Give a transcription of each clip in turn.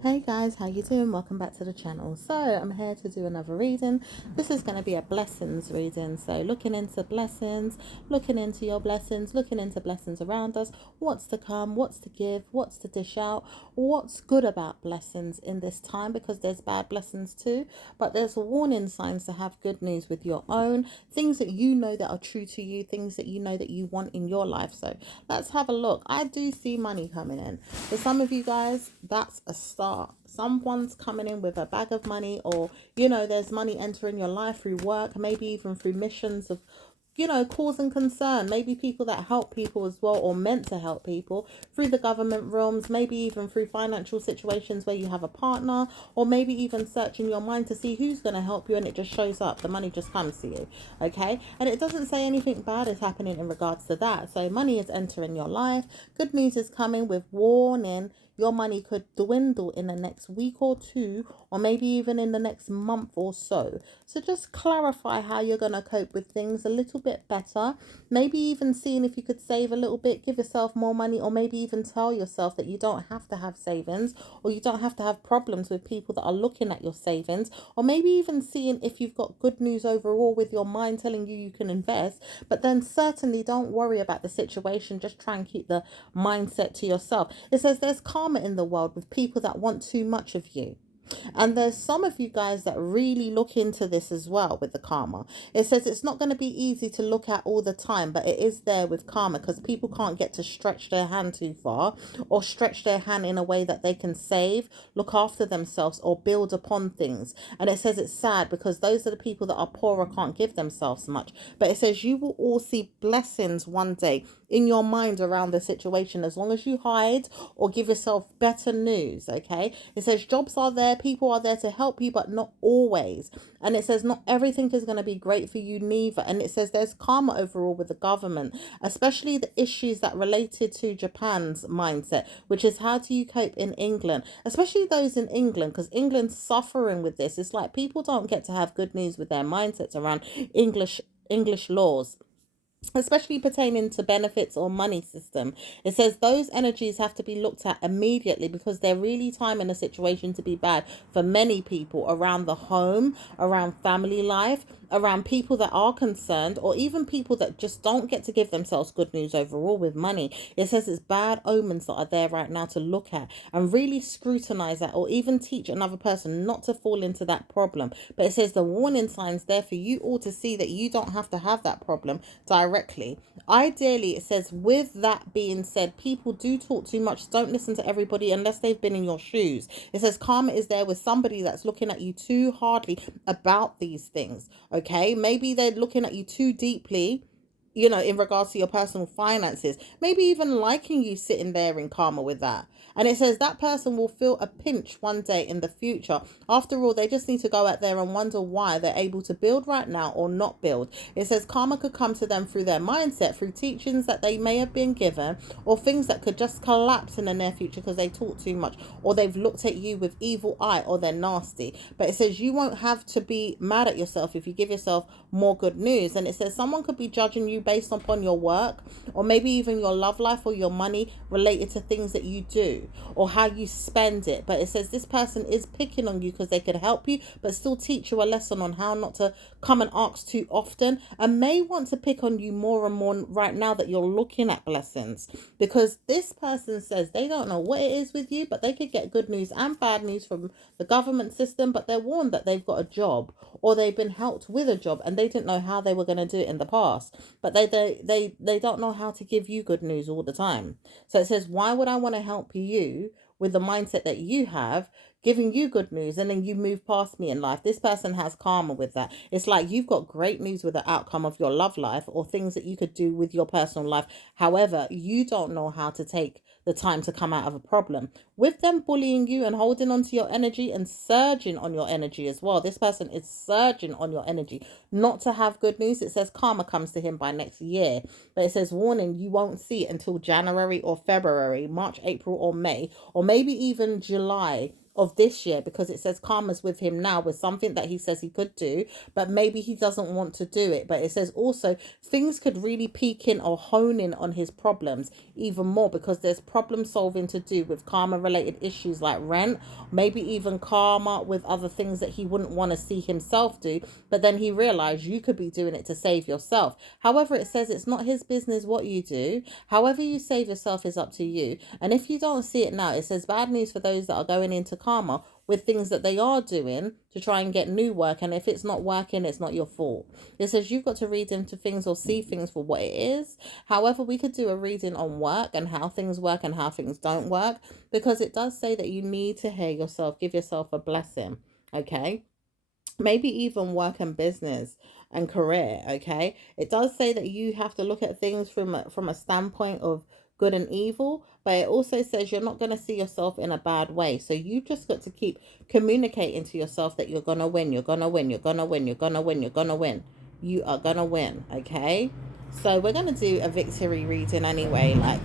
Hey guys, how you doing? Welcome back to the channel. So I'm here to do another reading. This is going to be a blessings reading. So looking into blessings, looking into your blessings, looking into blessings around us, what's to come, what's to give, what's to dish out, what's good about blessings in this time, because there's bad blessings too, but there's warning signs to have good news with your own, things that you know that are true to you, things that you know that you want in your life. So let's have a look. I do see money coming in. For some of you guys, that's a start. Someone's coming in with a bag of money, or there's money entering your life through work, maybe even through missions of cause and concern. Maybe people that help people as well, or meant to help people through the government realms, maybe even through financial situations where you have a partner, or maybe even searching your mind to see who's going to help you, and it just shows up. The money just comes to you, okay? And it doesn't say anything bad is happening in regards to that. So money is entering your life. Good news is coming with warning. Your money could dwindle in the next week or two, or maybe even in the next month or so. So just clarify how you're going to cope with things a little bit better. Maybe even seeing if you could save a little bit, give yourself more money, or maybe even tell yourself that you don't have to have savings, or you don't have to have problems with people that are looking at your savings, or maybe even seeing if you've got good news overall with your mind telling you can invest. But then certainly don't worry about the situation. Just try and keep the mindset to yourself. It says there's karma in the world with people that want too much of you. And there's some of you guys that really look into this as well with the karma. It says it's not going to be easy to look at all the time, but it is there with karma, because people can't get to stretch their hand too far, or stretch their hand in a way that they can save, look after themselves, or build upon things. And it says it's sad because those are the people that are poorer, can't give themselves much. But it says you will all see blessings one day in your mind around the situation, as long as you hide or give yourself better news. Okay, it says jobs are there, people are there to help you, but not always. And it says not everything is going to be great for you neither. And it says there's karma overall with the government, especially the issues that related to Japan's mindset, which is how do you cope in England, especially those in England, because England's suffering with this. It's like people don't get to have good news with their mindsets around English laws, especially pertaining to benefits or money system. It says those energies have to be looked at immediately, because they're really timing a situation to be bad for many people around the home, around family life, around people that are concerned, or even people that just don't get to give themselves good news overall with money. It says it's bad omens that are there right now to look at and really scrutinize that, or even teach another person not to fall into that problem. But it says the warning signs there for you all to see that you don't have to have that problem directly. Ideally, it says, with that being said, people do talk too much. Don't listen to everybody unless they've been in your shoes. It says karma is there with somebody that's looking at you too hardly about these things. Okay, maybe they're looking at you too deeply, in regards to your personal finances, maybe even liking you sitting there in karma with that. And it says that person will feel a pinch one day in the future. After all, they just need to go out there and wonder why they're able to build right now or not build. It says karma could come to them through their mindset, through teachings that they may have been given, or things that could just collapse in the near future because they talk too much, or they've looked at you with evil eye, or they're nasty. But it says you won't have to be mad at yourself if you give yourself more good news. And it says someone could be judging you based upon your work, or maybe even your love life, or your money related to things that you do, or how you spend it. But it says this person is picking on you because they could help you, but still teach you a lesson on how not to come and ask too often, and may want to pick on you more and more right now that you're looking at blessings. Because this person says they don't know what it is with you, but they could get good news and bad news from the government system, but they're warned that they've got a job, or they've been helped with a job, and they didn't know how they were going to do it in the past. But they don't know how to give you good news all the time. So it says, why would I want to help you with the mindset that you have, giving you good news, and then you move past me in life? This person has karma with that. It's like you've got great news with the outcome of your love life, or things that you could do with your personal life. However, you don't know how to take the time to come out of a problem. With them bullying you and holding on to your energy and surging on your energy as well. This person is surging on your energy not to have good news. It says karma comes to him by next year. But it says warning, you won't see it until January or February, March, April or May, or maybe even July of this year, because it says karma's with him now with something that he says he could do, but maybe he doesn't want to do it. But it says also things could really peek in or hone in on his problems even more, because there's problem solving to do with karma related issues like rent, maybe even karma with other things that he wouldn't want to see himself do, but then he realized you could be doing it to save yourself. However, it says it's not his business what you do. However you save yourself is up to you. And if you don't see it now, it says bad news for those that are going into karma with things that they are doing to try and get new work. And if it's not working, it's not your fault. It says you've got to read into things or see things for what it is. However, we could do a reading on work and how things work and how things don't work, because it does say that you need to hear yourself, give yourself a blessing. Okay. Maybe even work and business and career. Okay. It does say that you have to look at things from a standpoint of good and evil, but it also says you're not going to see yourself in a bad way. So you just got to keep communicating to yourself that you're going to win, you're going to win, you're going to win, you're going to win, you're going to win. You are going to win. Okay. So we're going to do a victory reading anyway, like,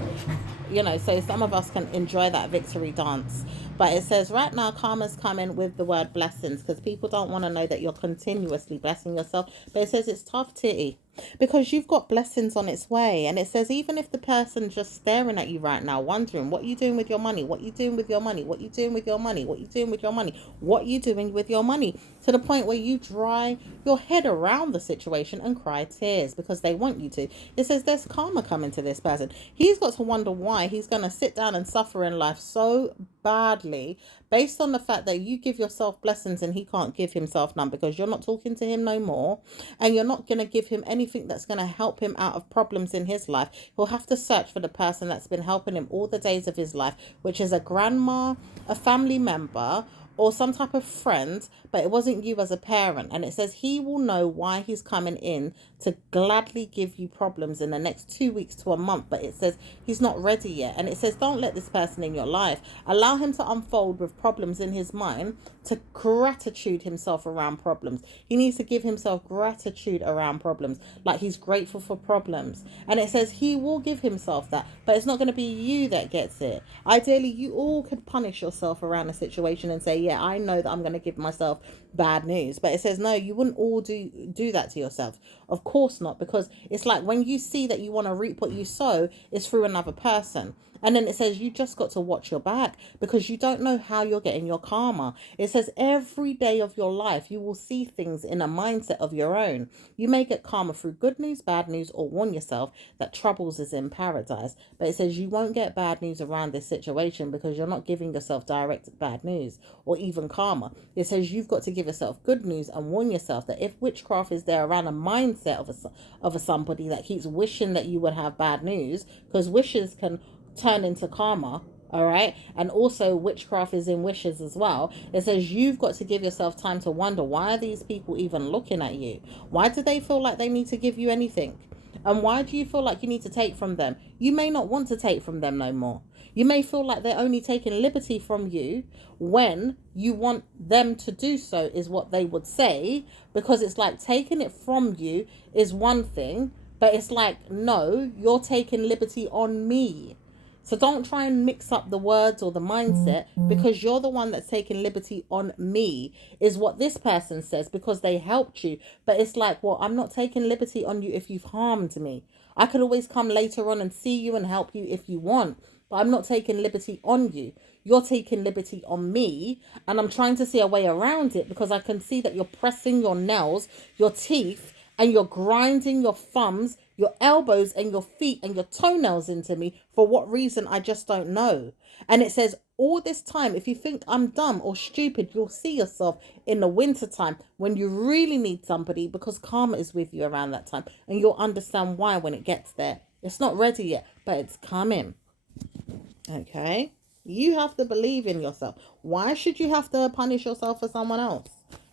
so some of us can enjoy that victory dance. But it says right now karma's coming with the word blessings, because people don't want to know that you're continuously blessing yourself. But it says it's tough titty, because you've got blessings on its way. And it says even if the person's just staring at you right now wondering what you doing with your money, what you doing with your money, what you doing with your money, what you doing with your money, what you doing with your money, to the point where you dry your head around the situation and cry tears because they want you to. It says there's karma coming to this person. He's got to wonder why he's going to sit down and suffer in life so badly based on the fact that you give yourself blessings and he can't give himself none, because you're not talking to him no more, and you're not going to give him anything that's going to help him out of problems in his life. He'll have to search for the person that's been helping him all the days of his life, which is a grandma, a family member, or some type of friend, but it wasn't you as a parent. And it says he will know why he's coming in to gladly give you problems in the next 2 weeks to a month, but it says he's not ready yet. And it says don't let this person in your life. Allow him to unfold with problems in his mind, to gratitude himself around problems. He needs to give himself gratitude around problems, like he's grateful for problems. And it says he will give himself that, but it's not going to be you that gets it. Ideally, you all could punish yourself around a situation and say, yeah, I know that I'm going to give myself bad news. But it says, no, you wouldn't all do that to yourself. Of course not, because it's like when you see that you want to reap what you sow, it's through another person. And then it says you just got to watch your back, because you don't know how you're getting your karma. It says every day of your life, you will see things in a mindset of your own. You may get karma through good news, bad news, or warn yourself that troubles is in paradise. But it says you won't get bad news around this situation, because you're not giving yourself direct bad news or even karma. It says you've got to give yourself good news and warn yourself that if witchcraft is there around a mindset of a somebody that keeps wishing that you would have bad news, because wishes can turn into karma, all right? And also witchcraft is in wishes as well. It says you've got to give yourself time to wonder, why are these people even looking at you? Why do they feel like they need to give you anything? And why do you feel like you need to take from them? You may not want to take from them no more. You may feel like they're only taking liberty from you when you want them to do so, is what they would say, because it's like taking it from you is one thing, but it's like, no, you're taking liberty on me. So don't try and mix up the words or the mindset, because you're the one that's taking liberty on me, is what this person says, because they helped you. But it's like, well, I'm not taking liberty on you if you've harmed me. I could always come later on and see you and help you if you want, but I'm not taking liberty on you. You're taking liberty on me, and I'm trying to see a way around it, because I can see that you're pressing your nails, your teeth, and you're grinding your thumbs, your elbows and your feet and your toenails into me. For what reason, I just don't know. And it says all this time, if you think I'm dumb or stupid, you'll see yourself in the winter time when you really need somebody, because karma is with you around that time, and you'll understand why when it gets there. It's not ready yet, but it's coming. Okay? You have to believe in yourself. Why should you have to punish yourself for someone else?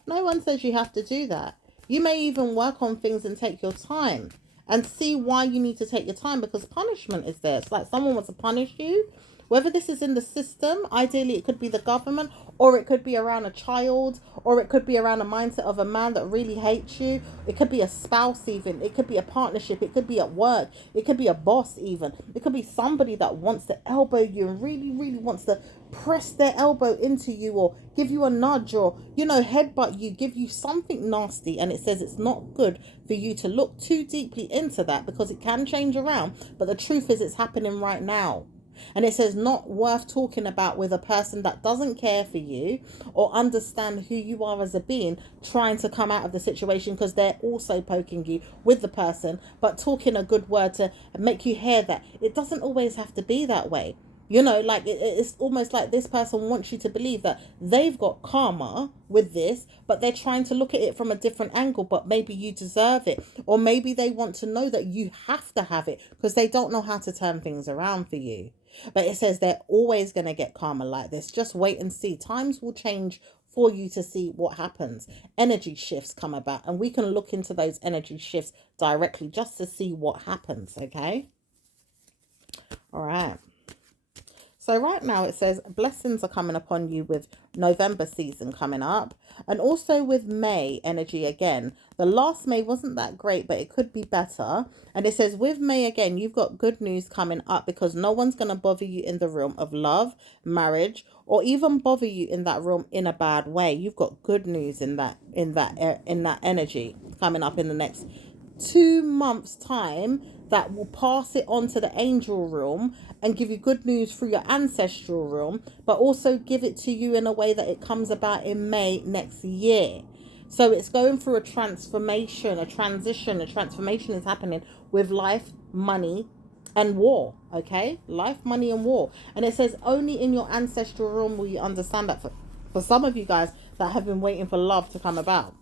No one says you have to do that. You may even work on things and take your time and see why you need to take your time, because punishment is there. It's like someone wants to punish you Whether this is in the system, ideally it could be the government, or it could be around a child, or it could be around a mindset of a man that really hates you. It could be a spouse even. It could be a partnership. It could be at work. It could be a boss even. It could be somebody that wants to elbow you and really, really wants to press their elbow into you, or give you a nudge, or, you know, headbutt you, give you something nasty. And it says it's not good for you to look too deeply into that, because it can change around. But the truth is, it's happening right now. And it says not worth talking about with a person that doesn't care for you or understand who you are as a being, trying to come out of the situation, because they're also poking you with the person, but talking a good word to make you hear that it doesn't always have to be that way. You know, like it's almost like this person wants you to believe that they've got karma with this, but they're trying to look at it from a different angle. But maybe you deserve it. Or maybe they want to know that you have to have it because they don't know how to turn things around for you. But it says they're always going to get karma like this. Just wait and see. Times will change for you to see what happens. Energy shifts come about, and we can look into those energy shifts directly just to see what happens, okay? All right. So right now it says blessings are coming upon you with November season coming up, and also with May energy again. The last May wasn't that great, but it could be better. And it says with May again, you've got good news coming up, because no one's going to bother you in the realm of love, marriage, or even bother you in that realm in a bad way. You've got good news in that energy coming up in the next 2 months' time, that will pass it on to the angel realm and give you good news through your ancestral realm, but also give it to you in a way that it comes about in May next year. So it's going through a transformation, a transition. A transformation is happening with life, money, and war. Okay, life, money, and war. And it says only in your ancestral realm will you understand that. For some of you guys that have been waiting for love to come about.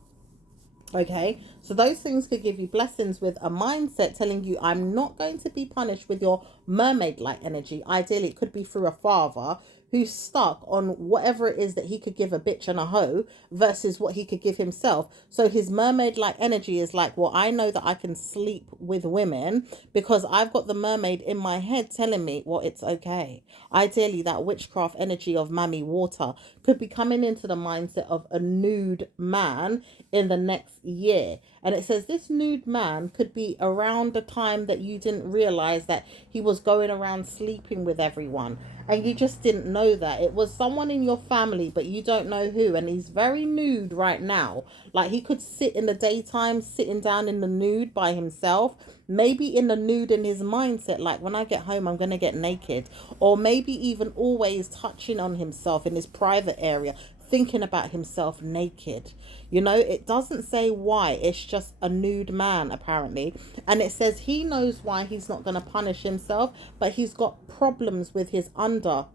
Okay, so those things could give you blessings with a mindset telling you, I'm not going to be punished with your mermaid-like energy. Ideally, it could be through a father who's stuck on whatever it is that he could give a bitch and a hoe versus what he could give himself. So his mermaid-like energy is like, well, I know that I can sleep with women because I've got the mermaid in my head telling me, well, it's okay. Ideally, that witchcraft energy of Mammy Water could be coming into the mindset of a nude man in the next year. And it says this nude man could be around the time that you didn't realize that he was going around sleeping with everyone, and you just didn't know that. It was someone in your family, but you don't know who. And he's very nude right now. Like, he could sit in the daytime, sitting down in the nude by himself, maybe in the nude in his mindset, like, when I get home I'm going to get naked. Or maybe even always touching on himself in his private area, thinking about himself naked. You know, it doesn't say why. It's just a nude man, apparently. And it says he knows why he's not going to punish himself, but he's got problems with his under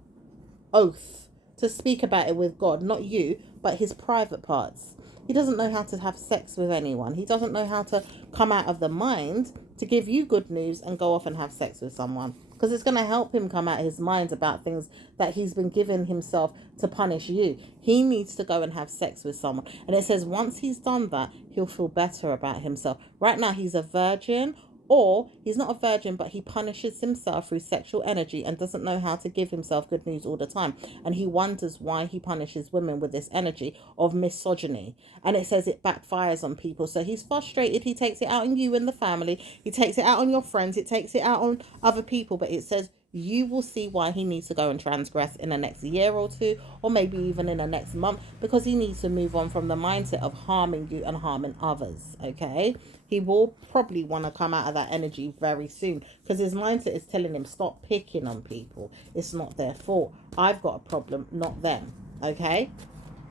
oath to speak about it with God, not you, but his private parts. He doesn't know how to have sex with anyone. He doesn't know how to come out of the mind to give you good news and go off and have sex with someone, because it's going to help him come out of his mind about things that he's been giving himself to punish you. He needs to go and have sex with someone. And it says once he's done that, he'll feel better about himself. Right now, he's a virgin, or he's not a virgin, but he punishes himself through sexual energy and doesn't know how to give himself good news all the time. And he wonders why he punishes women with this energy of misogyny. And it says it backfires on people. So he's frustrated. He takes it out on you and the family. He takes it out on your friends. It takes it out on other people. But it says you will see why he needs to go and transgress in the next year or two, or maybe even in the next month, because he needs to move on from the mindset of harming you and harming others. Okay, he will probably want to come out of that energy very soon, because his mindset is telling him, stop picking on people. It's not their fault. I've got a problem, not them. Okay,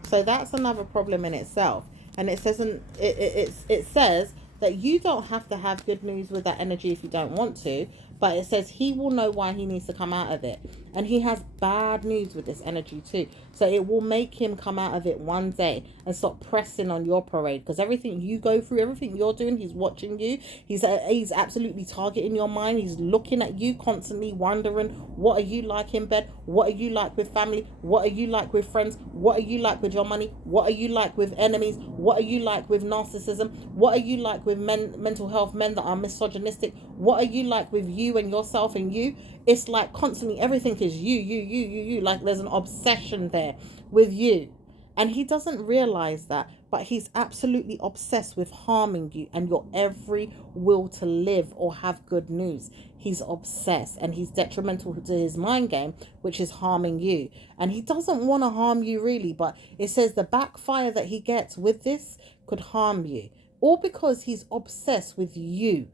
so that's another problem in itself. And it says, it says that you don't have to have good news with that energy if you don't want to, but it says he will know why he needs to come out of it. And he has bad news with this energy too. So it will make him come out of it one day and stop pressing on your parade, because everything you go through, everything you're doing, he's watching you. He's absolutely targeting your mind. He's looking at you constantly, wondering, what are you like in bed? What are you like with family? What are you like with friends? What are you like with your money? What are you like with enemies? What are you like with narcissism? What are you like with mental health, men that are misogynistic? What are you like with you and yourself and you? It's like constantly everything is you. Like there's an obsession there with you. And he doesn't realize that, but he's absolutely obsessed with harming you and your every will to live or have good news. He's obsessed and he's detrimental to his mind game, which is harming you. And he doesn't want to harm you really, but it says the backfire that he gets with this could harm you. All because he's obsessed with you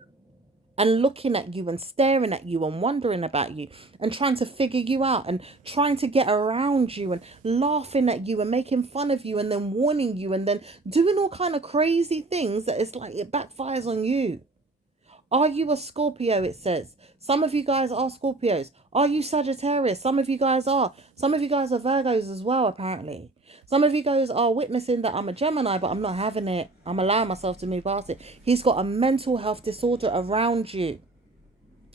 and looking at you and staring at you and wondering about you and trying to figure you out and trying to get around you and laughing at you and making fun of you and then warning you and then doing all kind of crazy things that it's like it backfires on you. Are you a Scorpio? It says. Some of you guys are Scorpios. Are you Sagittarius? Some of you guys are. Some of you guys are Virgos as well, apparently. Some of you guys are witnessing that I'm a Gemini, but I'm not having it. I'm allowing myself to move past it. He's got a mental health disorder around you.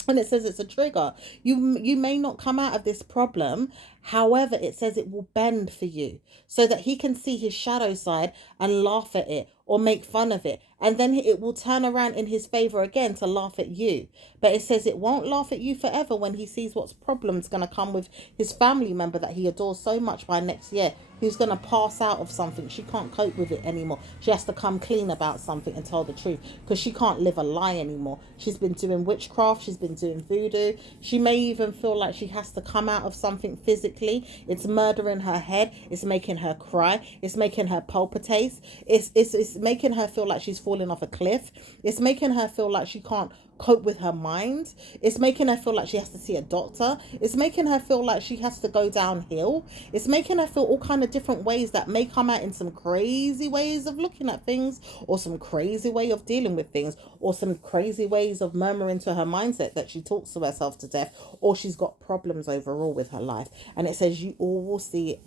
And it says it's a trigger. You may not come out of this problem. However, it says it will bend for you so that he can see his shadow side and laugh at it or make fun of it. And then it will turn around in his favor again to laugh at you. But it says it won't laugh at you forever when he sees what's problems going to come with his family member that he adores so much by next year, who's going to pass out of something. She can't cope with it anymore. She has to come clean about something and tell the truth because she can't live a lie anymore. She's been doing witchcraft. She's been doing voodoo. She may even feel like she has to come out of something physically. It's murdering her head. It's making her cry. It's making her palpitate. It's making her feel like she's falling off a cliff. It's making her feel like she can't cope with her mind. It's making her feel like she has to see a doctor. It's making her feel like she has to go downhill. It's making her feel all kind of different ways that may come out in some crazy ways of looking at things, or some crazy way of dealing with things, or some crazy ways of murmuring to her mindset that she talks to herself to death, or she's got problems overall with her life. And it says you all will see it,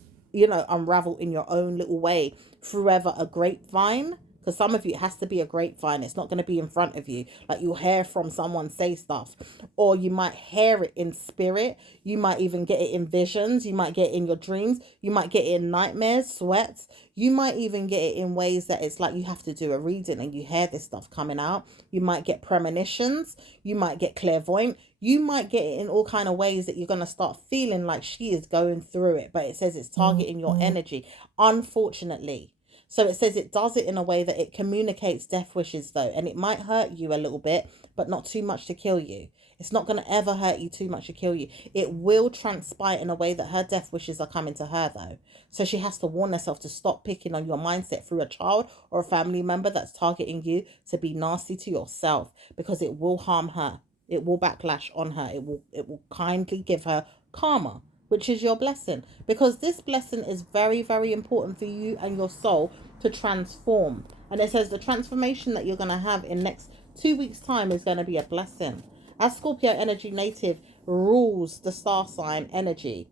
unravel in your own little way through ever a grapevine. Because some of you, it has to be a grapevine. It's not going to be in front of you. Like you'll hear from someone say stuff. Or you might hear it in spirit. You might even get it in visions. You might get it in your dreams. You might get it in nightmares, sweats. You might even get it in ways that it's like you have to do a reading and you hear this stuff coming out. You might get premonitions. You might get clairvoyant. You might get it in all kind of ways that you're going to start feeling like she is going through it. But it says it's targeting your energy, unfortunately. So it says it does it in a way that it communicates death wishes though. And it might hurt you a little bit, but not too much to kill you. It's not going to ever hurt you too much to kill you. It will transpire in a way that her death wishes are coming to her though. So she has to warn herself to stop picking on your mindset through a child or a family member that's targeting you to be nasty to yourself, because it will harm her. It will backlash on her. It will kindly give her karma, which is your blessing, because this blessing is very, very important for you and your soul to transform. And it says the transformation that you're going to have in next 2 weeks time is going to be a blessing. As Scorpio energy native rules the star sign energy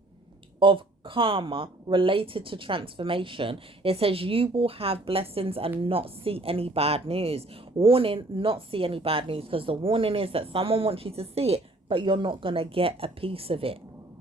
of karma related to transformation, it says you will have blessings and not see any bad news. Warning, not see any bad news, because the warning is that someone wants you to see it, but you're not going to get a piece of it.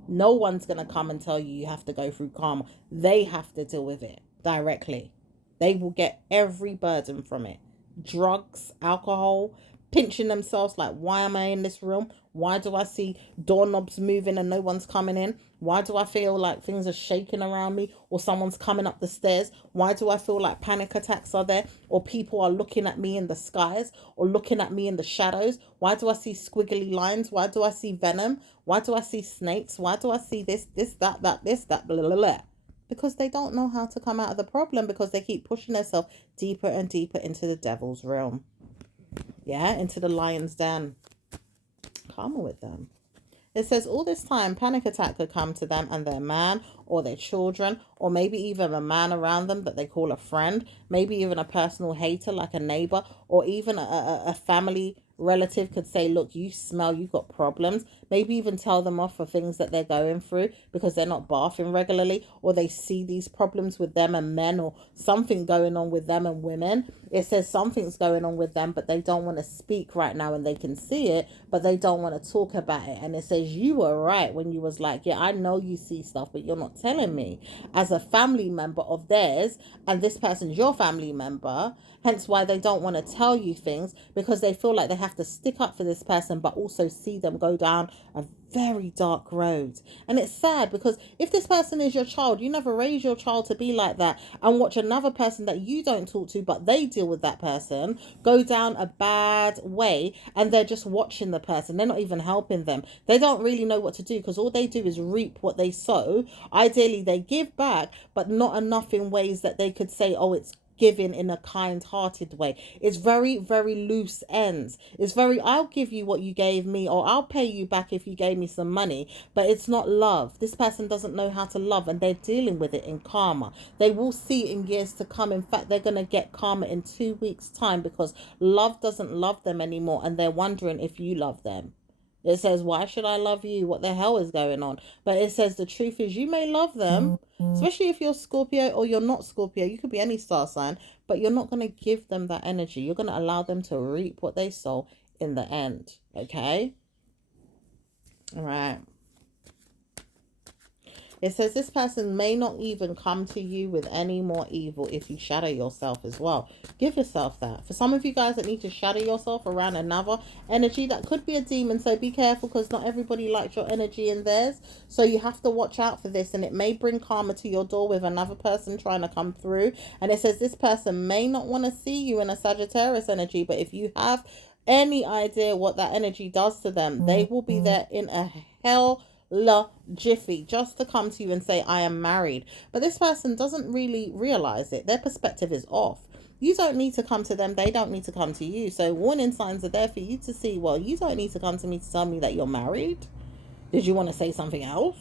No one's going to come and tell you have to go through karma. They have to deal with it directly. They will get every burden from it. Drugs, alcohol, pinching themselves like, why am I in this room? Why do I see doorknobs moving and no one's coming in? Why do I feel like things are shaking around me, or someone's coming up the stairs? Why do I feel like panic attacks are there, or people are looking at me in the skies, or looking at me in the shadows? Why do I see squiggly lines? Why do I see venom? Why do I see snakes? Why do I see this, that, blah, blah, blah? Because they don't know how to come out of the problem, because they keep pushing themselves deeper and deeper into the devil's realm. Yeah, into the lion's den. Karma with them. It says all this time, panic attack could come to them and their man or their children, or maybe even a man around them that they call a friend, maybe even a personal hater like a neighbor, or even a family relative could say, look, you smell, you've got problems. Maybe even tell them off for things that they're going through because they're not bathing regularly, or they see these problems with them and men, or something going on with them and women. It says something's going on with them, but they don't want to speak right now, and they can see it, but they don't want to talk about it. And it says you were right when you was like, yeah, I know you see stuff, but you're not telling me. As a family member of theirs, and this person's your family member, hence why they don't want to tell you things, because they feel like they have to stick up for this person, but also see them go down a very dark road. And it's sad because if this person is your child, you never raise your child to be like that, and watch another person that you don't talk to but they deal with that person go down a bad way, and they're just watching the person. They're not even helping them. They don't really know what to do because all they do is reap what they sow. Ideally they give back, but not enough in ways that they could say, oh, it's giving in a kind-hearted way. It's very, very loose ends. It's very, I'll give you what you gave me, or I'll pay you back if you gave me some money, but it's not love. This person doesn't know how to love, and they're dealing with it in karma. They will see it in years to come. In fact, they're going to get karma in 2 weeks time because love doesn't love them anymore, and they're wondering if you love them. It says, why should I love you? What the hell is going on? But it says the truth is you may love them, especially if you're Scorpio or you're not Scorpio. You could be any star sign, but you're not going to give them that energy. You're going to allow them to reap what they sow in the end. Okay? All right. It says this person may not even come to you with any more evil if you shadow yourself as well. Give yourself that. For some of you guys that need to shadow yourself around another energy, that could be a demon. So be careful because not everybody likes your energy in theirs. So you have to watch out for this, and it may bring karma to your door with another person trying to come through. And it says this person may not want to see you in a Sagittarius energy, but if you have any idea what that energy does to them, they will be there in a hell jiffy just to come to you and say, I am married. But this person doesn't really realize it. Their perspective is off. You don't need to come to them. They don't need to come to you. So warning signs are there for you to see, well, you don't need to come to me to tell me that you're married. Did you want to say something else?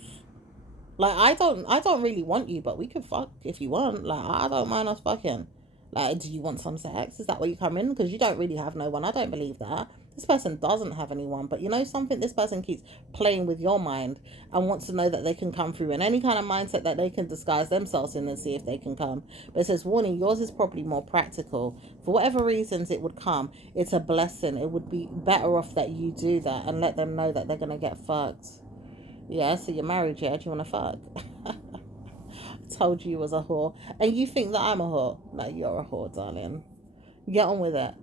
Like, I don't really want you, but we could fuck if you want. Like, I don't mind us fucking. Like, do you want some sex? Is that where you come in? Because you don't really have no one. I don't believe that. This person doesn't have anyone, but you know something? This person keeps playing with your mind and wants to know that they can come through in any kind of mindset that they can disguise themselves in and see if they can come. But it says, warning, yours is probably more practical. For whatever reasons it would come, it's a blessing. It would be better off that you do that and let them know that they're going to get fucked. Yeah, so you're married, yeah? Do you want to fuck? Told you was a whore, and you think that I'm a whore. Like, you're a whore, darling. Get on with it.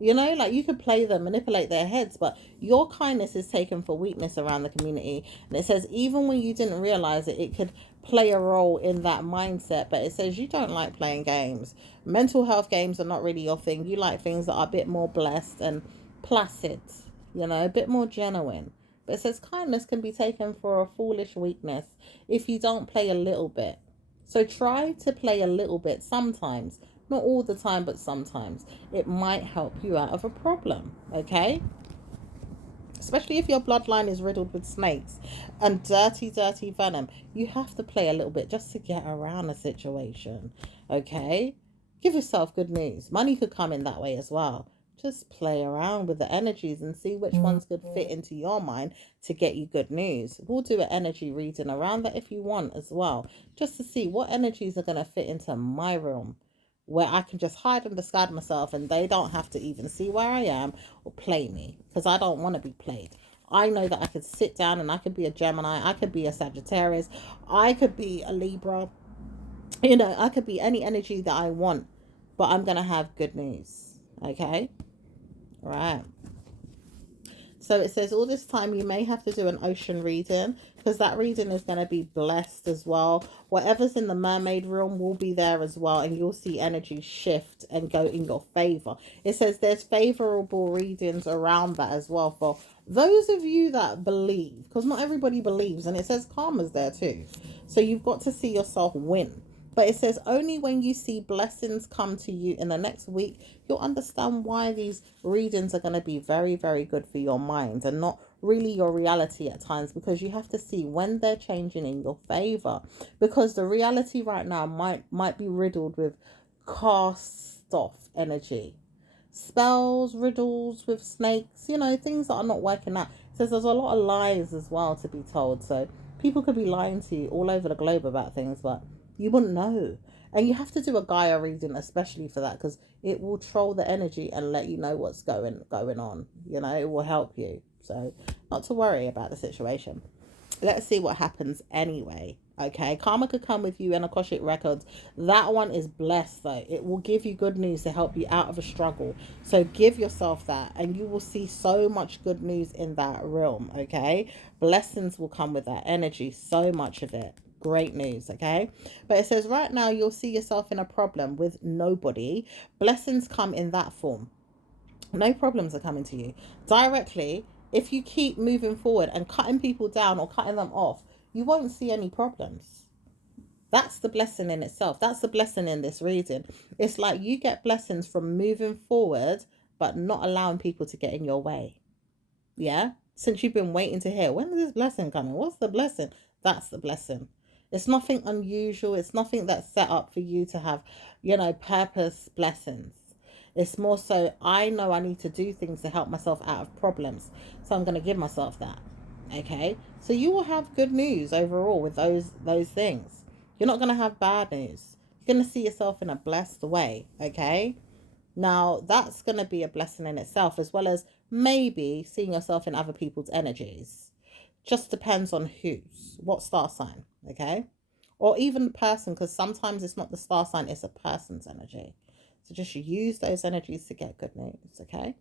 You know, like, you could play them, manipulate their heads, but your kindness is taken for weakness around the community. And it says even when you didn't realize it, it could play a role in that mindset. But it says you don't like playing games. Mental health games are not really your thing. You like things that are a bit more blessed and placid, you know, a bit more genuine. But it says kindness can be taken for a foolish weakness if you don't play a little bit. So try to play a little bit sometimes. Not all the time, but sometimes. It might help you out of a problem, okay? Especially if your bloodline is riddled with snakes and dirty, dirty venom. You have to play a little bit just to get around a situation, okay? Give yourself good news. Money could come in that way as well. Just play around with the energies and see which ones could fit into your mind to get you good news. We'll do an energy reading around that if you want as well, just to see what energies are going to fit into my room, where I can just hide and disguise myself and they don't have to even see where I am or play me, because I don't want to be played. I know that I could sit down and I could be a Gemini, I could be a Sagittarius, I could be a Libra, you know, I could be any energy that I want, but I'm going to have good news, okay? Right. So it says all this time you may have to do an ocean reading because that reading is going to be blessed as well. Whatever's in the mermaid realm will be there as well, and you'll see energy shift and go in your favor. It says there's favorable readings around that as well for those of you that believe, because not everybody believes, and it says karma's there too. So you've got to see yourself win. But it says only when you see blessings come to you in the next week, you'll understand why these readings are going to be very, very good for your mind and not really your reality at times, because you have to see when they're changing in your favor, because the reality right now might be riddled with cast off energy, spells, riddles with snakes, you know, things that are not working out. It says there's a lot of lies as well to be told. So people could be lying to you all over the globe about things, but you wouldn't know. And you have to do a Gaia reading especially for that, because it will troll the energy and let you know what's going on. You know, it will help you. So not to worry about the situation. Let's see what happens anyway. Okay, karma could come with you and Akashic records. That one is blessed though. It will give you good news to help you out of a struggle. So give yourself that and you will see so much good news in that realm. Okay, blessings will come with that energy, so much of it. Great news. Okay, but it says right now you'll see yourself in a problem with nobody. Blessings come in that form. No problems are coming to you directly. If you keep moving forward and cutting people down or cutting them off, you won't see any problems. That's the blessing in itself. That's the blessing in this reading. It's like you get blessings from moving forward, but not allowing people to get in your way. Yeah? Since you've been waiting to hear, when is this blessing coming? What's the blessing? That's the blessing. It's nothing unusual. It's nothing that's set up for you to have, purpose blessings. It's more so, I know I need to do things to help myself out of problems. So I'm going to give myself that. Okay? So you will have good news overall with those things. You're not going to have bad news. You're going to see yourself in a blessed way. Okay? Now, that's going to be a blessing in itself, as well as maybe seeing yourself in other people's energies. Just depends on what star sign. Okay? Or even the person, because sometimes it's not the star sign, it's a person's energy. So just use those energies to get good news, okay?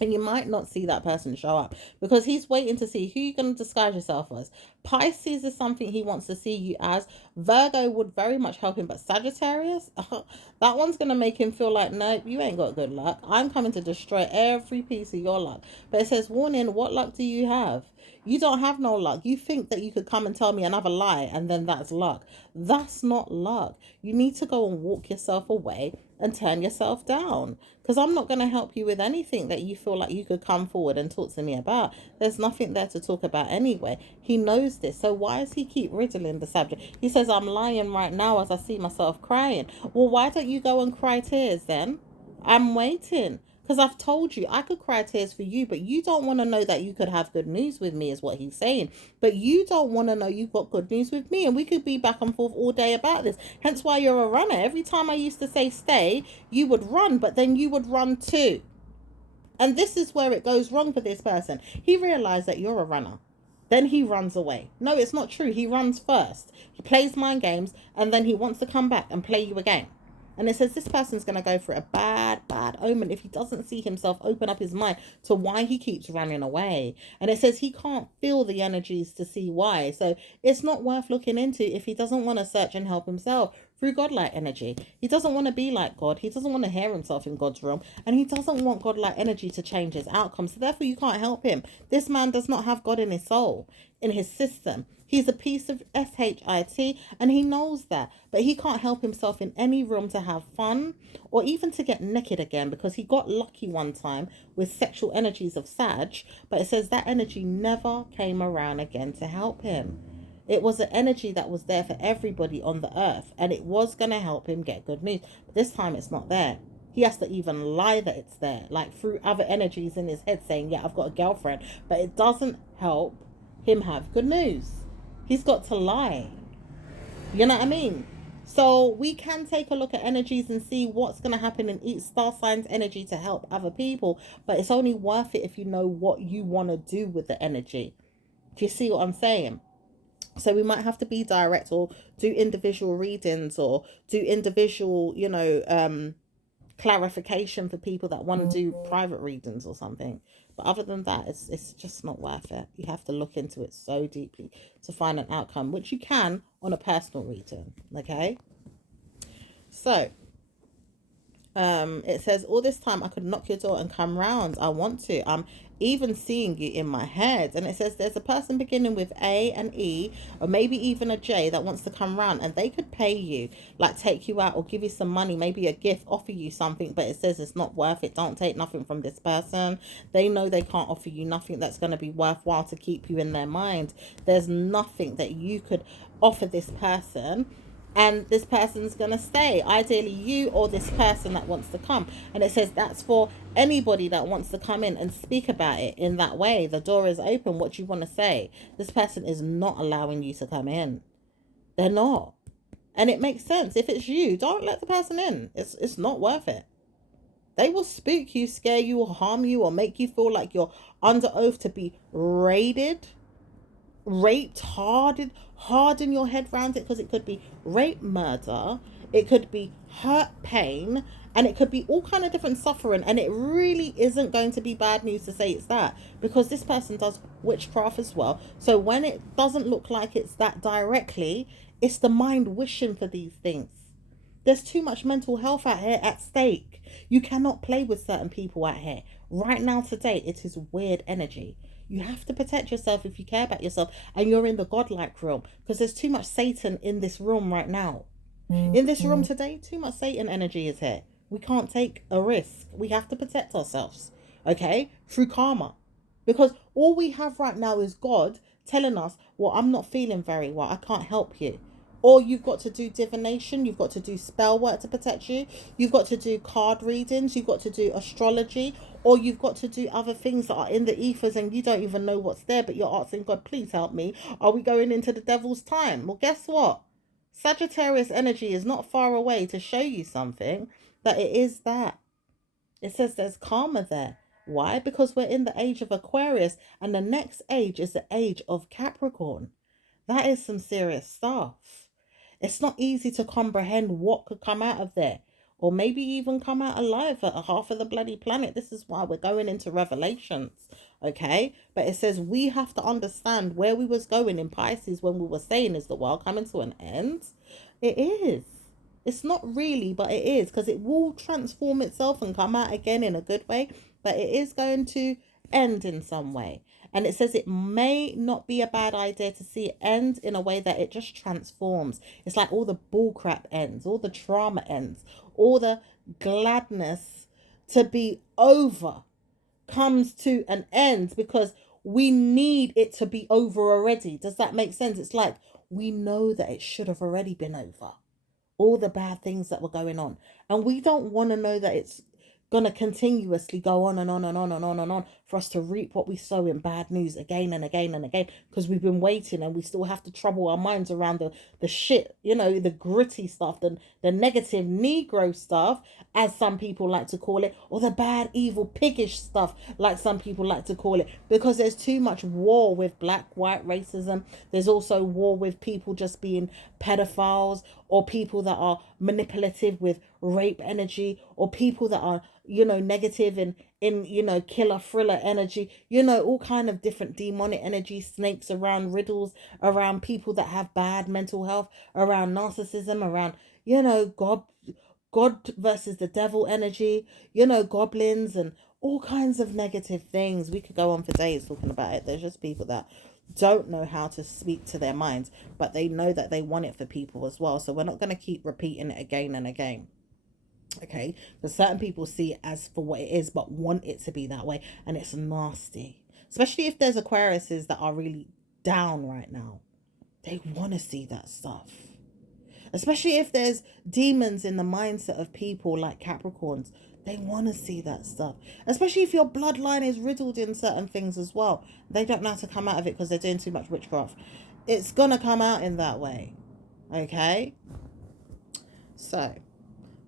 And you might not see that person show up because he's waiting to see who you're going to disguise yourself as. Pisces is something he wants to see you as. Virgo would very much help him, but Sagittarius, that one's going to make him feel like, no, you ain't got good luck. I'm coming to destroy every piece of your luck. But it says, warning, what luck do you have? You don't have no luck. You think that you could come and tell me another lie and then that's luck. That's not luck. You need to go and walk yourself away and turn yourself down, because I'm not going to help you with anything that you feel like you could come forward and talk to me about. There's nothing there to talk about anyway. He knows this. So why does he keep riddling the subject? He says, I'm lying right now as I see myself crying. Well, why don't you go and cry tears then? I'm waiting. Because I've told you I could cry tears for you, but you don't want to know that you could have good news with me, is what he's saying. But you don't want to know you've got good news with me, and we could be back and forth all day about this. Hence why you're a runner. Every time I used to say stay, you would run, but then you would run too. And this is where it goes wrong for this person. He realized that you're a runner. Then he runs away. No, it's not true. He runs first. He plays mind games, and then he wants to come back and play you again. And it says this person's going to go for a bad omen if he doesn't see himself open up his mind to why he keeps running away. And it says he can't feel the energies to see why. So it's not worth looking into if he doesn't want to search and help himself through godlike energy. He doesn't want to be like God. He doesn't want to hear himself in God's realm. And he doesn't want godlike energy to change his outcome. So therefore you can't help him. This man does not have God in his soul, in his system. He's a piece of shit, and he knows that. But he can't help himself in any room to have fun or even to get naked again, because he got lucky one time with sexual energies of Sag. But it says that energy never came around again to help him. It was an energy that was there for everybody on the earth, and it was going to help him get good news. But this time it's not there. He has to even lie that it's there, like through other energies in his head saying, yeah, I've got a girlfriend. But it doesn't help him have good news. He's got to lie. You know what I mean? So we can take a look at energies and see what's going to happen in each star sign's energy to help other people. But it's only worth it if you know what you want to do with the energy. Do you see what I'm saying? So we might have to be direct or do individual readings or do individual, clarification for people that want to do private readings or something. But other than that, it's just not worth it. You have to look into it so deeply to find an outcome, which you can on a personal reading. Okay. So it says, all this time I could knock your door and come round. I want to. I'm even seeing you in my head. And it says there's a person beginning with A and E, or maybe even a J, that wants to come round, and they could pay you, like take you out or give you some money, maybe a gift, offer you something. But it says it's not worth it. Don't take nothing from this person. They know they can't offer you nothing that's going to be worthwhile to keep you in their mind. There's nothing that you could offer this person, and this person's going to stay. Ideally you or this person that wants to come. And it says that's for anybody that wants to come in and speak about it in that way. The door is open. What you want to say. This person is not allowing you to come in. They're not. And it makes sense. If it's you, don't let the person in. It's not worth it. They will spook you, scare you, or harm you, or make you feel like you're under oath to be raided. raped, harden your head around it, because it could be rape, murder, it could be hurt, pain, and it could be all kind of different suffering. And it really isn't going to be bad news to say it's that, because this person does witchcraft as well. So when it doesn't look like it's that directly, it's the mind wishing for these things. There's too much mental health out here at stake. You cannot play with certain people out here. Right now, today, it is weird energy. You have to protect yourself if you care about yourself and you're in the godlike realm, because there's too much Satan in this room right now. In this room today, too much Satan energy is here. We can't take a risk. We have to protect ourselves, okay? Through karma. Because all we have right now is God telling us, well, I'm not feeling very well. I can't help you. Or you've got to do divination, you've got to do spell work to protect you, you've got to do card readings, you've got to do astrology, or you've got to do other things that are in the ethers and you don't even know what's there, but you're asking God, please help me. Are we going into the devil's time? Well, guess what? Sagittarius energy is not far away to show you something that it is that. It says there's karma there. Why? Because we're in the age of Aquarius and the next age is the age of Capricorn. That is some serious stuff. It's not easy to comprehend what could come out of there, or maybe even come out alive at half of the bloody planet. This is why we're going into Revelations, okay? But it says we have to understand where we was going in Pisces when we were saying, is the world coming to an end? It is. It's not really, but it is, because it will transform itself and come out again in a good way, but it is going to end in some way. And it says it may not be a bad idea to see it end in a way that it just transforms. It's like all the bullcrap ends, all the trauma ends, all the gladness to be over comes to an end, because we need it to be over already. Does that make sense? It's like we know that it should have already been over. All the bad things that were going on. And we don't want to know that it's going to continuously go on and on and on and on and on for us to reap what we sow in bad news again and again and again, because we've been waiting and we still have to trouble our minds around the shit, you know, the gritty stuff, the negative Negro stuff, as some people like to call it, or the bad, evil, piggish stuff, like some people like to call it, because there's too much war with black, white racism. There's also war with people just being pedophiles, or people that are manipulative with rape energy, or people that are, you know, negative in you know, killer thriller energy, you know, all kind of different demonic energy, snakes around, riddles around people that have bad mental health, around narcissism, around, you know, God versus the devil energy, you know, goblins and all kinds of negative things. We could go on for days talking about it. There's just people that don't know how to speak to their minds, but they know that they want it for people as well. So we're not going to keep repeating it again and again. Okay, because certain people see it as for what it is, but want it to be that way, and it's nasty. Especially if there's Aquariuses that are really down right now, they want to see that stuff. Especially if there's demons in the mindset of people like Capricorns, they want to see that stuff. Especially if your bloodline is riddled in certain things as well, they don't know how to come out of it because they're doing too much witchcraft. It's gonna come out in that way. Okay, so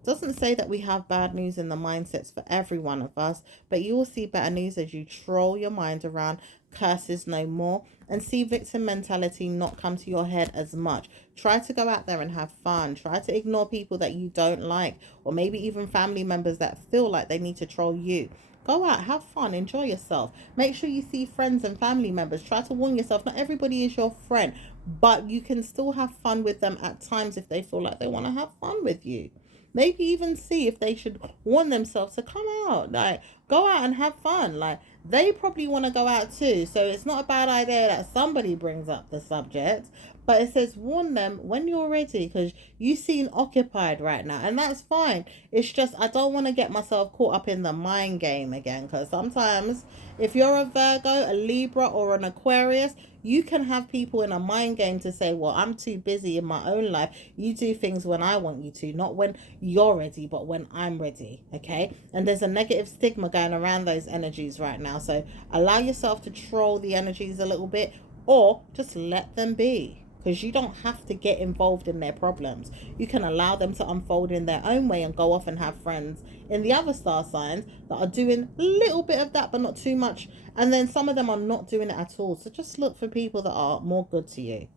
doesn't say that we have bad news in the mindsets for every one of us, but you will see better news as you troll your mind around curses no more and see victim mentality not come to your head as much. Try to go out there and have fun. Try to ignore people that you don't like, or maybe even family members that feel like they need to troll you. Go out, have fun, enjoy yourself. Make sure you see friends and family members. Try to warn yourself, not everybody is your friend, but you can still have fun with them at times if they feel like they want to have fun with you. Maybe even see if they should warn themselves to come out. Like, go out and have fun. Like, they probably want to go out too. So it's not a bad idea that somebody brings up the subject. But it says warn them when you're ready, because you seem occupied right now. And that's fine. It's just I don't want to get myself caught up in the mind game again. Because sometimes if you're a Virgo, a Libra, or an Aquarius, you can have people in a mind game to say, well, I'm too busy in my own life. You do things when I want you to, not when you're ready, but when I'm ready. Okay. And there's a negative stigma going around those energies right now. So allow yourself to troll the energies a little bit, or just let them be. because you don't have to get involved in their problems. You can allow them to unfold in their own way and go off and have friends in the other star signs that are doing a little bit of that, but not too much. And then some of them are not doing it at all. So just look for people that are more good to you.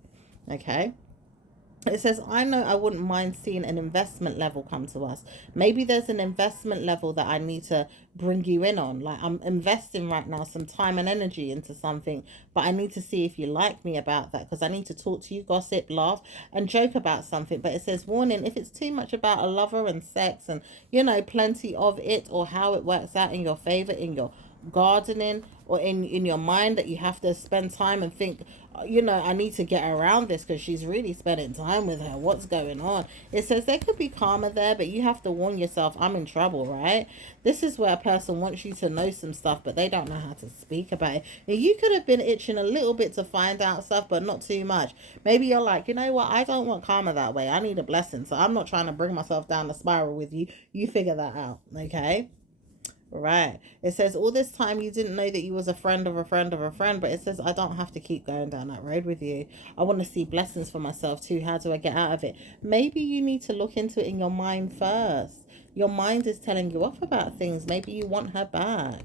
Okay. It says, I know I wouldn't mind seeing an investment level come to us. Maybe there's an investment level that I need to bring you in on. Like, I'm investing right now some time and energy into something, but I need to see if you like me about that, because I need to talk to you, gossip, laugh, and joke about something. But it says, warning, if it's too much about a lover and sex and, plenty of it, or how it works out in your favor, in your gardening, or in your mind, that you have to spend time and think, I need to get around this because she's really spending time with her. What's going on? It says there could be karma there, but you have to warn yourself, I'm in trouble, right? This is where a person wants you to know some stuff, but they don't know how to speak about it. And you could have been itching a little bit to find out stuff, but not too much. Maybe you're like, you know what? I don't want karma that way. I need a blessing. So I'm not trying to bring myself down the spiral with you. You figure that out, okay? Right. It says all this time you didn't know that you was a friend of a friend of a friend, but it says I don't have to keep going down that road with you. I want to see blessings for myself too. How do I get out of it? Maybe you need to look into it in your mind first. Your mind is telling you off about things. Maybe you want her back.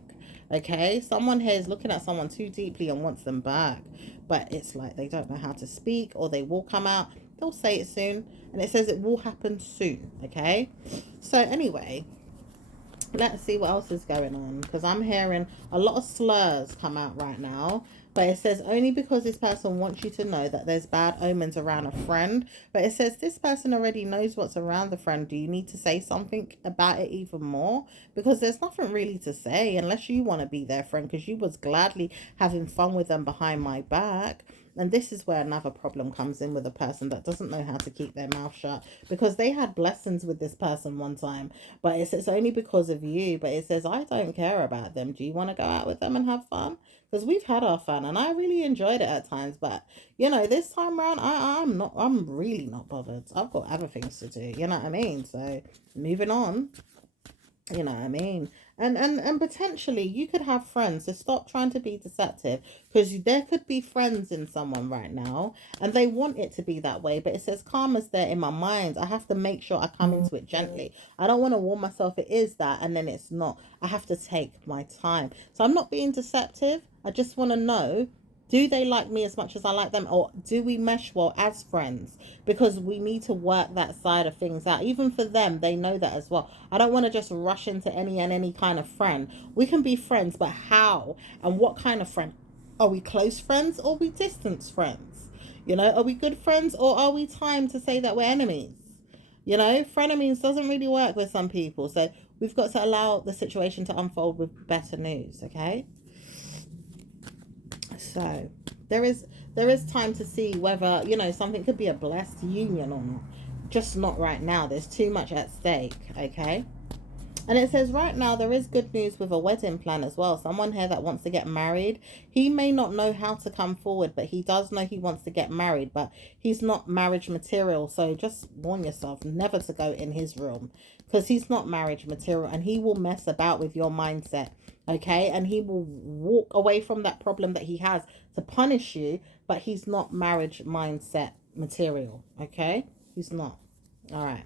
Okay? Someone here is looking at someone too deeply and wants them back. But it's like they don't know how to speak, or they will come out. They'll say it soon. And it says it will happen soon. Okay? So anyway, let's see what else is going on, because I'm hearing a lot of slurs come out right now. But it says only because this person wants you to know that there's bad omens around a friend. But it says this person already knows what's around the friend. Do you need to say something about it even more? Because there's nothing really to say unless you want to be their friend, because you was gladly having fun with them behind my back. And this is where another problem comes in with a person that doesn't know how to keep their mouth shut, because they had blessings with this person one time, but it's only because of you. But it says, I don't care about them. Do you want to go out with them and have fun? Because we've had our fun and I really enjoyed it at times. But, this time around, I'm really not bothered. I've got other things to do. You know what I mean? So moving on. You know what I mean? And potentially you could have friends. So stop trying to be deceptive, because there could be friends in someone right now and they want it to be that way. But it says karma's there in my mind. I have to make sure I come into it gently. I don't want to warn myself it is that and then it's not. I have to take my time. So I'm not being deceptive. I just want to know, do they like me as much as I like them? Or do we mesh well as friends? Because we need to work that side of things out. Even for them, they know that as well. I don't want to just rush into any kind of friend. We can be friends, but how? And what kind of friend? Are we close friends or are we distance friends? Are we good friends or are we time to say that we're enemies? Frenemies doesn't really work with some people. So we've got to allow the situation to unfold with better news, okay? So there is time to see whether something could be a blessed union or not, just not right now. There's too much at stake, okay? And it says right now there is good news with a wedding plan as well. Someone here that wants to get married. He may not know how to come forward, but he does know he wants to get married, but he's not marriage material. So just warn yourself never to go in his room, because he's not marriage material and he will mess about with your mindset, okay? And he will walk away from that problem that he has to punish you, but he's not marriage mindset material, okay? He's not. All right.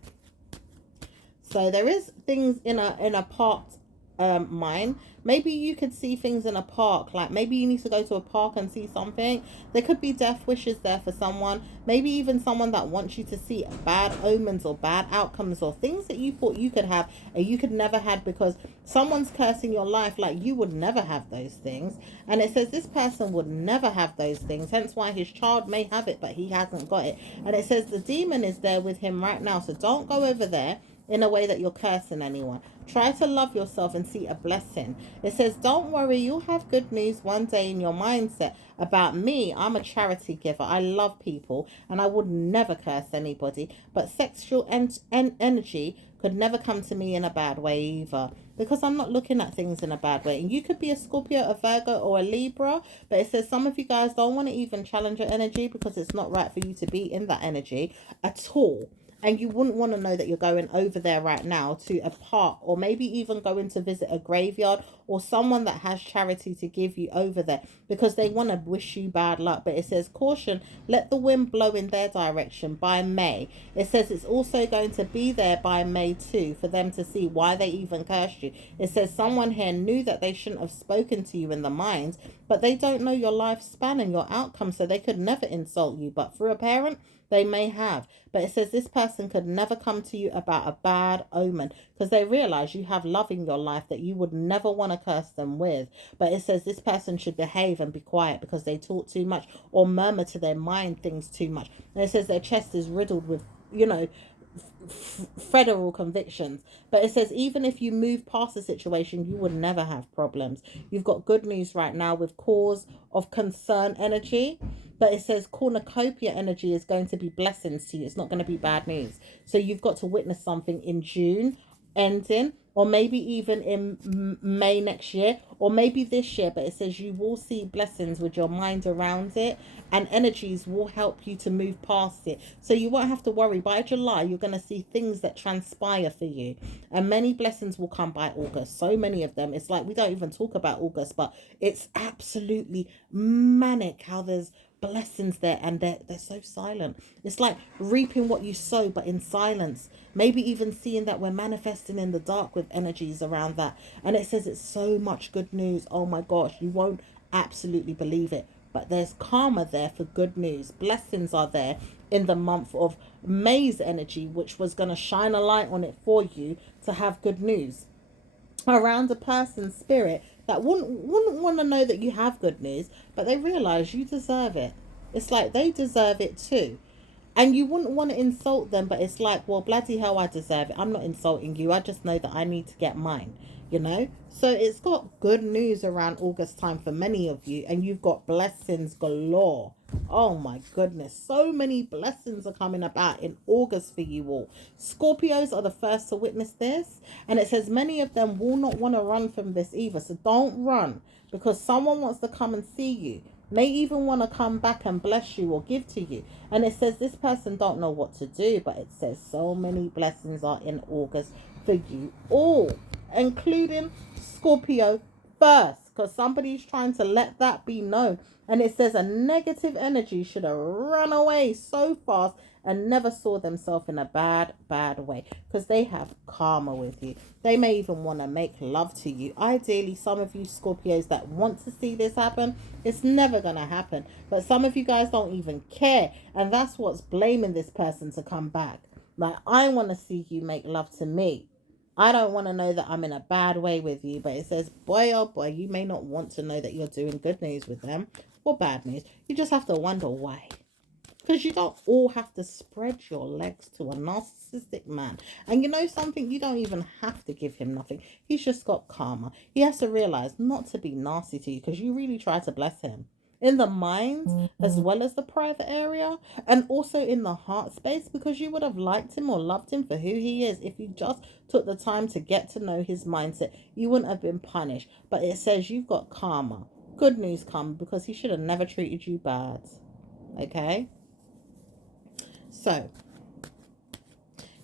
So there is things in a part mind. Maybe you could see things in a park, like maybe you need to go to a park and see something. There could be death wishes there for someone, maybe even someone that wants you to see bad omens or bad outcomes or things that you thought you could have and you could never have, because someone's cursing your life like you would never have those things. And it says this person would never have those things, hence why his child may have it but he hasn't got it. And it says the demon is there with him right now, so don't go over there in a way that you're cursing anyone. Try to love yourself and see a blessing. It says, don't worry, you'll have good news one day in your mindset. About me, I'm a charity giver. I love people and I would never curse anybody. But sexual energy could never come to me in a bad way either, because I'm not looking at things in a bad way. And you could be a Scorpio, a Virgo, or a Libra, but it says some of you guys don't want to even challenge your energy because it's not right for you to be in that energy at all. And you wouldn't want to know that you're going over there right now to a park, or maybe even going to visit a graveyard, or someone that has charity to give you over there, because they want to wish you bad luck. But it says, caution, let the wind blow in their direction by May. It says it's also going to be there by May too, for them to see why they even cursed you. It says someone here knew that they shouldn't have spoken to you in the mind, but they don't know your lifespan and your outcome, so they could never insult you. But through a parent, they may have. But it says this person could never come to you about a bad omen, because they realize you have love in your life that you would never want to curse them with. But it says this person should behave and be quiet because they talk too much or murmur to their mind things too much. And it says their chest is riddled with, federal convictions. But it says even if you move past the situation, you would never have problems. You've got good news right now with cause of concern energy. But it says cornucopia energy is going to be blessings to you. It's not going to be bad news. So you've got to witness something in June ending, or maybe even in May next year, or maybe this year. But it says you will see blessings with your mind around it, and energies will help you to move past it. So you won't have to worry. By July, you're going to see things that transpire for you, and many blessings will come by August. So many of them. It's like we don't even talk about August, but it's absolutely manic how there's blessings there, and they're so silent. It's like reaping what you sow, but in silence. Maybe even seeing that we're manifesting in the dark with energies around that. And it says it's so much good news. Oh my gosh, you won't absolutely believe it. But there's karma there for good news. Blessings are there in the month of May's energy, which was going to shine a light on it for you to have good news around a person's spirit that wouldn't want to know that you have good news, but they realize you deserve it. It's like they deserve it too. And you wouldn't want to insult them, but it's like, well, bloody hell, I deserve it. I'm not insulting you. I just know that I need to get mine, you know? So it's got good news around August time for many of you, and you've got blessings galore. Oh my goodness. So many blessings are coming about in August for you all. Scorpios are the first to witness this. And it says many of them will not want to run from this either. So don't run, because someone wants to come and see you. May even want to come back and bless you or give to you. And it says this person don't know what to do, but it says so many blessings are in August for you all, including Scorpio first, because somebody's trying to let that be known. And it says a negative energy should have run away so fast and never saw themselves in a bad way, because they have karma with you. They may even want to make love to you. Ideally, some of you Scorpios that want to see this happen, it's never going to happen. But some of you guys don't even care. And that's what's blaming this person to come back. Like, I want to see you make love to me. I don't want to know that I'm in a bad way with you. But it says, boy, oh boy, you may not want to know that you're doing good news with them or bad news. You just have to wonder why. Because you don't all have to spread your legs to a narcissistic man. And you know something? You don't even have to give him nothing. He's just got karma. He has to realize not to be nasty to you, because you really try to bless him. In the mind, as well as the private area, and also in the heart space, because you would have liked him or loved him for who he is if you just took the time to get to know his mindset. You wouldn't have been punished. But it says you've got karma. Good news karma, because he should have never treated you bad. Okay? So,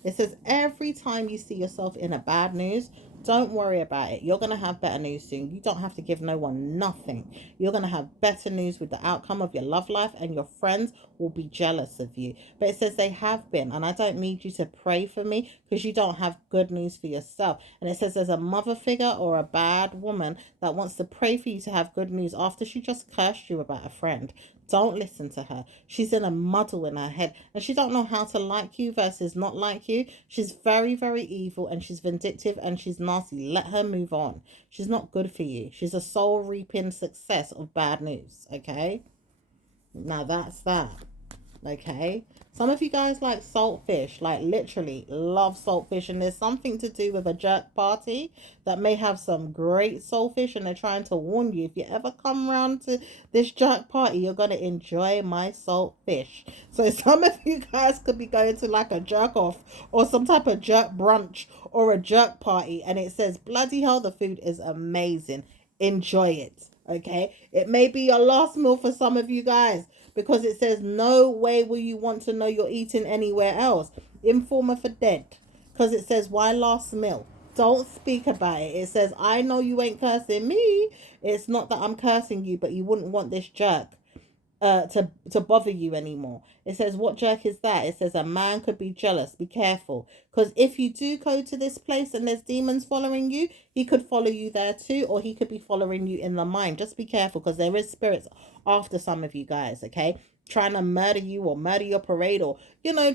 it says every time you see yourself in a bad news, don't worry about it. You're going to have better news soon. You don't have to give no one nothing. You're going to have better news with the outcome of your love life, and your friends will be jealous of you. But it says they have been, and I don't need you to pray for me, because you don't have good news for yourself. And it says there's a mother figure or a bad woman that wants to pray for you to have good news after she just cursed you about a friend. Don't listen to her. She's in a muddle in her head, and she don't know how to like you versus not like you. She's very, very evil, and she's vindictive, and she's nasty. Let her move on. She's not good for you. She's a soul reaping success of bad news. Okay? Now that's that. Okay, some of you guys like saltfish, like literally love saltfish, and there's something to do with a jerk party that may have some great saltfish, and they're trying to warn you, if you ever come around to this jerk party, you're going to enjoy my saltfish. So some of you guys could be going to like a jerk off or some type of jerk brunch or a jerk party, and it says bloody hell, the food is amazing. Enjoy it. Okay, it may be your last meal for some of you guys, because it says no way will you want to know you're eating anywhere else. Informer for dead, because it says why last meal. Don't speak about it. It says I know you ain't cursing me. It's not that I'm cursing you, but you wouldn't want this jerk to bother you anymore. It says, what jerk is that? It says a man could be jealous. Be careful, because if you do go to this place and there's demons following you, he could follow you there too, or he could be following you in the mind. Just be careful, because there is spirits after some of you guys. Okay, trying to murder you or murder your parade, or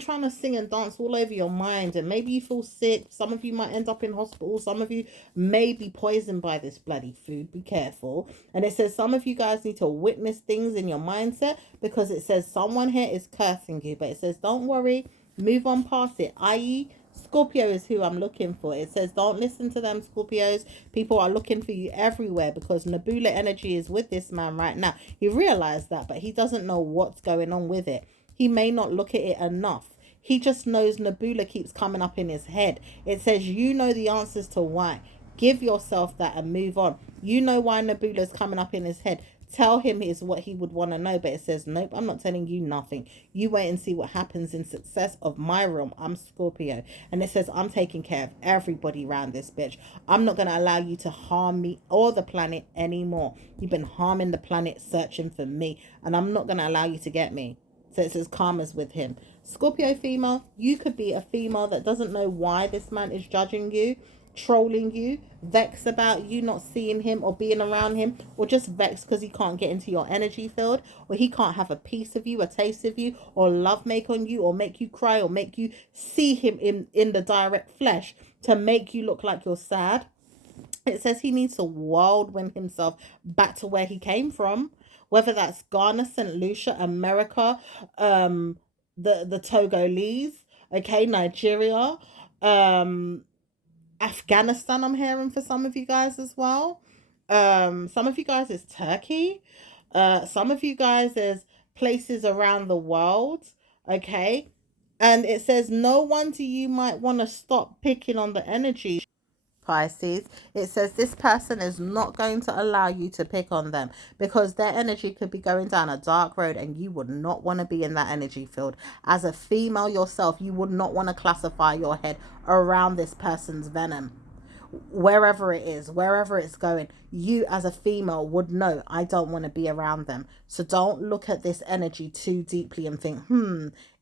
trying to sing and dance all over your mind, and maybe you feel sick. Some of you might end up in hospital. Some of you may be poisoned by this bloody food. Be careful. And it says some of you guys need to witness things in your mindset, because it says someone here is cursing you, but it says don't worry, move on past it, i.e. Scorpio is who I'm looking for. It says don't listen to them, Scorpios. People are looking for you everywhere, because Nebula energy is with this man right now. He realized that, but he doesn't know what's going on with it. He may not look at it enough. He just knows Nebula keeps coming up in his head. It says you know the answers to why. Give yourself that and move on. You know why Nebula's coming up in his head. Tell him is what he would want to know, but it says, nope, I'm not telling you nothing. You wait and see what happens in success of my realm. I'm Scorpio. And it says, I'm taking care of everybody around this bitch. I'm not going to allow you to harm me or the planet anymore. You've been harming the planet, searching for me, and I'm not going to allow you to get me. So it says karma's with him. Scorpio female, you could be a female that doesn't know why this man is judging you, trolling you, vexed about you not seeing him or being around him, or just vexed because he can't get into your energy field, or he can't have a piece of you, a taste of you, or love make on you, or make you cry, or make you see him in the direct flesh to make you look like you're sad. It says he needs to whirlwind himself back to where he came from, whether that's Ghana, St. Lucia, America, the Togolese, okay, Nigeria, Afghanistan. I'm hearing for some of you guys as well. Some of you guys is Turkey. Some of you guys is places around the world. Okay, and it says no wonder you might want to stop picking on the energy, Pisces. It says this person is not going to allow you to pick on them, because their energy could be going down a dark road and you would not want to be in that energy field. As a female yourself, you would not want to classify your head around this person's venom. Wherever it is, wherever it's going, you as a female would know, I don't want to be around them. So don't look at this energy too deeply and think,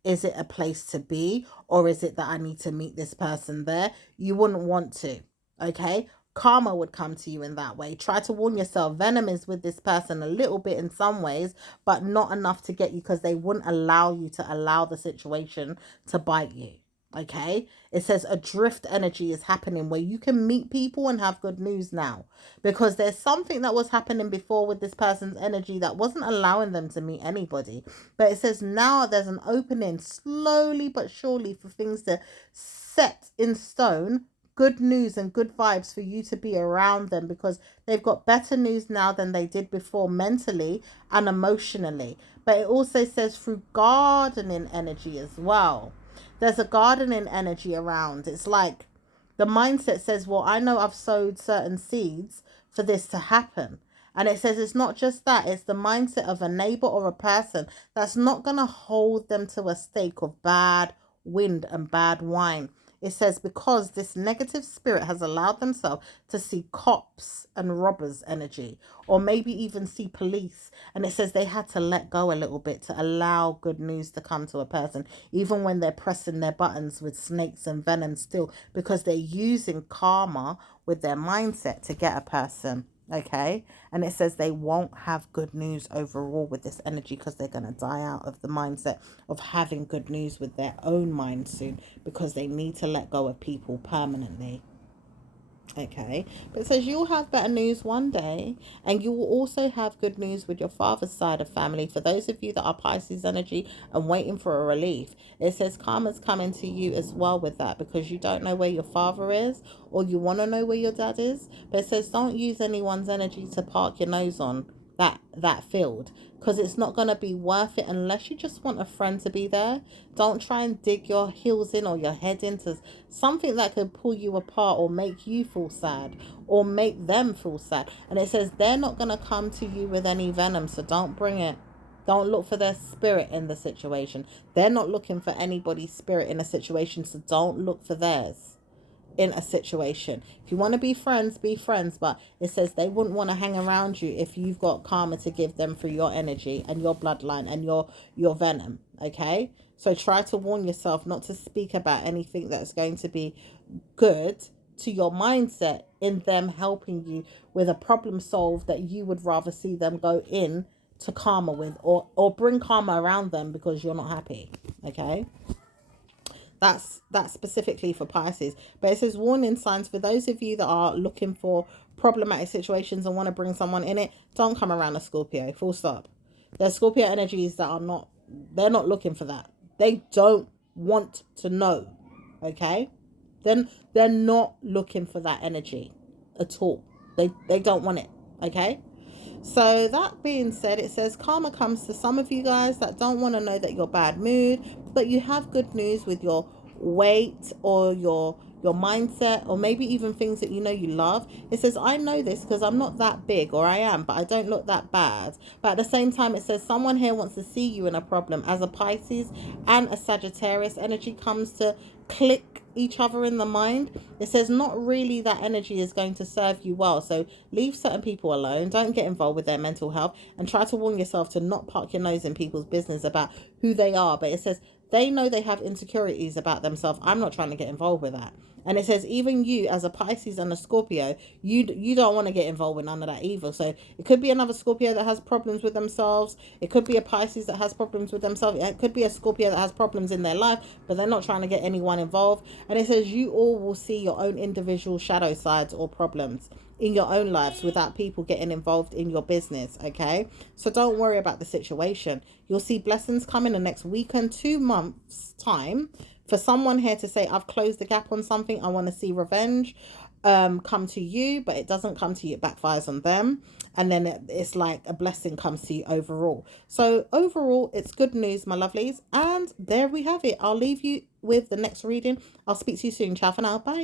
is it a place to be, or is it that I need to meet this person there? You wouldn't want to. Okay, karma would come to you in that way. Try to warn yourself. Venom is with this person a little bit in some ways, but not enough to get you, because they wouldn't allow you to allow the situation to bite you. Okay, it says a drift energy is happening where you can meet people and have good news now, because there's something that was happening before with this person's energy that wasn't allowing them to meet anybody. But it says now there's an opening slowly but surely for things to set in stone, good news and good vibes for you to be around them, because they've got better news now than they did before, mentally and emotionally. But it also says through gardening energy as well. There's a gardening energy around. It's like the mindset says, well, I know I've sowed certain seeds for this to happen. And it says it's not just that, it's the mindset of a neighbor or a person that's not going to hold them to a stake of bad wind and bad wine. It says because this negative spirit has allowed themselves to see cops and robbers energy, or maybe even see police. And it says they had to let go a little bit to allow good news to come to a person, even when they're pressing their buttons with snakes and venom still, because they're using karma with their mindset to get a person. Okay, and it says they won't have good news overall with this energy, because they're going to die out of the mindset of having good news with their own mind soon, because they need to let go of people permanently. Okay, but it says you'll have better news one day, and you will also have good news with your father's side of family. For those of you that are Pisces energy and waiting for a relief, it says karma's coming to you as well with that, because you don't know where your father is, or you want to know where your dad is. But it says don't use anyone's energy to park your nose on that field, because it's not going to be worth it unless you just want a friend to be there. Don't try and dig your heels in or your head into something that could pull you apart or make you feel sad or make them feel sad. And it says they're not going to come to you with any venom, so don't bring it. Don't look for their spirit in the situation. They're not looking for anybody's spirit in a situation, so don't look for theirs in a situation. If you want to be friends, be friends. But it says they wouldn't want to hang around you if you've got karma to give them through your energy and your bloodline and your venom. Okay? So try to warn yourself not to speak about anything that's going to be good to your mindset in them helping you with a problem solved that you would rather see them go in to karma with, or bring karma around them because you're not happy. Okay? That's specifically for Pisces. But it says warning signs for those of you that are looking for problematic situations and want to bring someone in it. Don't come around a Scorpio. Full stop. There's Scorpio energies that are not, they're not looking for that. They don't want to know. Okay? Then they're not looking for that energy at all. They don't want it. Okay? So that being said, it says karma comes to some of you guys that don't want to know that you're bad mood, but you have good news with your weight or your mindset, or maybe even things that you know you love. It says, I know this because I'm not that big, or I am, but I don't look that bad. But at the same time, it says someone here wants to see you in a problem. As a Pisces and a Sagittarius, energy comes to click each other in the mind. It says not really that energy is going to serve you well, so leave certain people alone. Don't get involved with their mental health, and try to warn yourself to not park your nose in people's business about who they are. But it says they know they have insecurities about themselves. I'm not trying to get involved with that. And it says even you as a Pisces and a Scorpio, you don't want to get involved with none of that either. So it could be another Scorpio that has problems with themselves. It could be a Pisces that has problems with themselves. It could be a Scorpio that has problems in their life, but they're not trying to get anyone involved. And it says you all will see your own individual shadow sides or problems in your own lives without people getting involved in your business. Okay, so don't worry about the situation. You'll see blessings come in the next week and 2 months time. For someone here to say, I've closed the gap on something, I want to see revenge come to you, but it doesn't come to you, it backfires on them. And then it's like a blessing comes to you overall. So overall, it's good news, my lovelies. And there we have it. I'll leave you with the next reading. I'll speak to you soon. Ciao for now. Bye.